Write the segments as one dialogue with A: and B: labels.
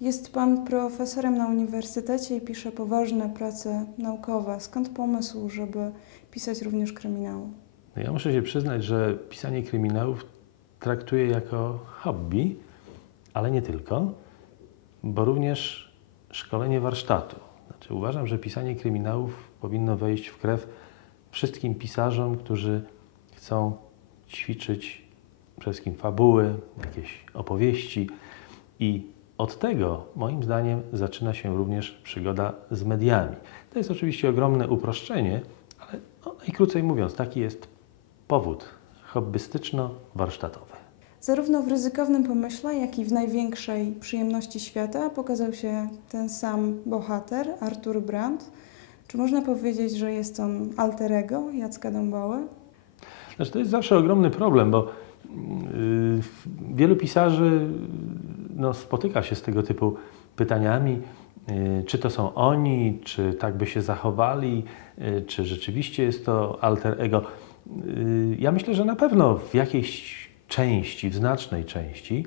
A: Jest Pan profesorem na uniwersytecie i pisze poważne prace naukowe. Skąd pomysł, żeby pisać również kryminały?
B: No ja muszę się przyznać, że pisanie kryminałów traktuję jako hobby, ale nie tylko, bo również szkolenie warsztatu. Znaczy, uważam, że pisanie kryminałów powinno wejść w krew wszystkim pisarzom, którzy chcą ćwiczyć przede wszystkim fabuły, jakieś opowieści i od tego, moim zdaniem, zaczyna się również przygoda z mediami. To jest oczywiście ogromne uproszczenie, ale no, najkrócej mówiąc, taki jest powód hobbystyczno-warsztatowy.
A: Zarówno w ryzykownym pomyśle, jak i w największej przyjemności świata pokazał się ten sam bohater, Artur Brandt. Czy można powiedzieć, że jest on alter ego Jacka Dąboły?
B: Znaczy, to jest zawsze ogromny problem, bo yy, wielu pisarzy no, spotyka się z tego typu pytaniami, yy, czy to są oni, czy tak by się zachowali, yy, czy rzeczywiście jest to alter ego. Yy, Ja myślę, że na pewno w jakiejś części, w znacznej części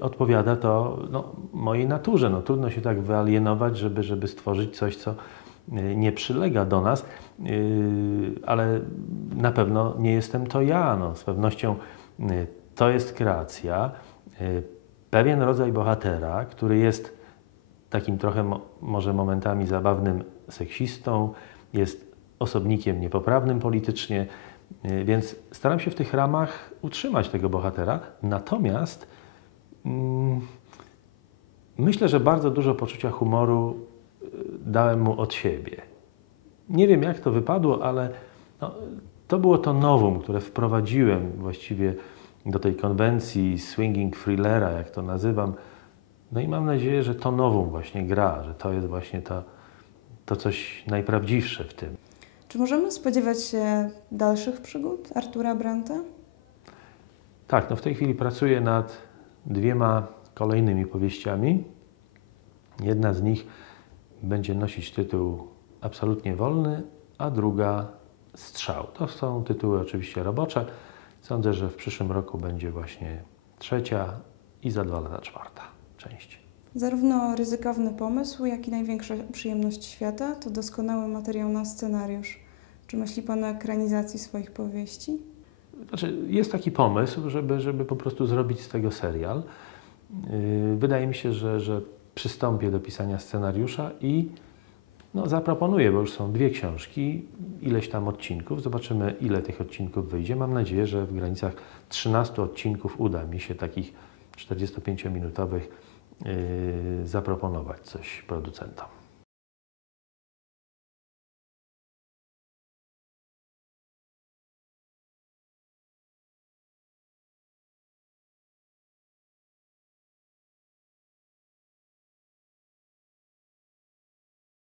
B: odpowiada to no, mojej naturze. No, trudno się tak wyalienować, żeby, żeby stworzyć coś, co nie przylega do nas, ale na pewno nie jestem to ja. No, z pewnością to jest kreacja, pewien rodzaj bohatera, który jest takim trochę mo- może momentami zabawnym seksistą, jest osobnikiem niepoprawnym politycznie, yy, więc staram się w tych ramach utrzymać tego bohatera. Natomiast mm, myślę, że bardzo dużo poczucia humoru yy, dałem mu od siebie. Nie wiem, jak to wypadło, ale no, to było to nowum, które wprowadziłem właściwie do tej konwencji swinging thrillera, jak to nazywam. No i mam nadzieję, że to nowum właśnie gra, że to jest właśnie to, to coś najprawdziwsze w tym.
A: Czy możemy spodziewać się dalszych przygód Artura Brandta?
B: Tak, no w tej chwili pracuję nad dwiema kolejnymi powieściami. Jedna z nich będzie nosić tytuł Absolutnie Wolny, a druga Strzał. To są tytuły oczywiście robocze. Sądzę, że w przyszłym roku będzie właśnie trzecia i za dwa lata czwarta część.
A: Zarówno ryzykowny pomysł, jak i największa przyjemność świata to doskonały materiał na scenariusz. Czy myśli Pan o ekranizacji swoich powieści?
B: Znaczy, jest taki pomysł, żeby, żeby po prostu zrobić z tego serial. Yy, Wydaje mi się, że, że przystąpię do pisania scenariusza i no, zaproponuję, bo już są dwie książki, ileś tam odcinków. Zobaczymy, ile tych odcinków wyjdzie. Mam nadzieję, że w granicach 13 odcinków uda mi się takich 45-minutowych yy, zaproponować coś producentom.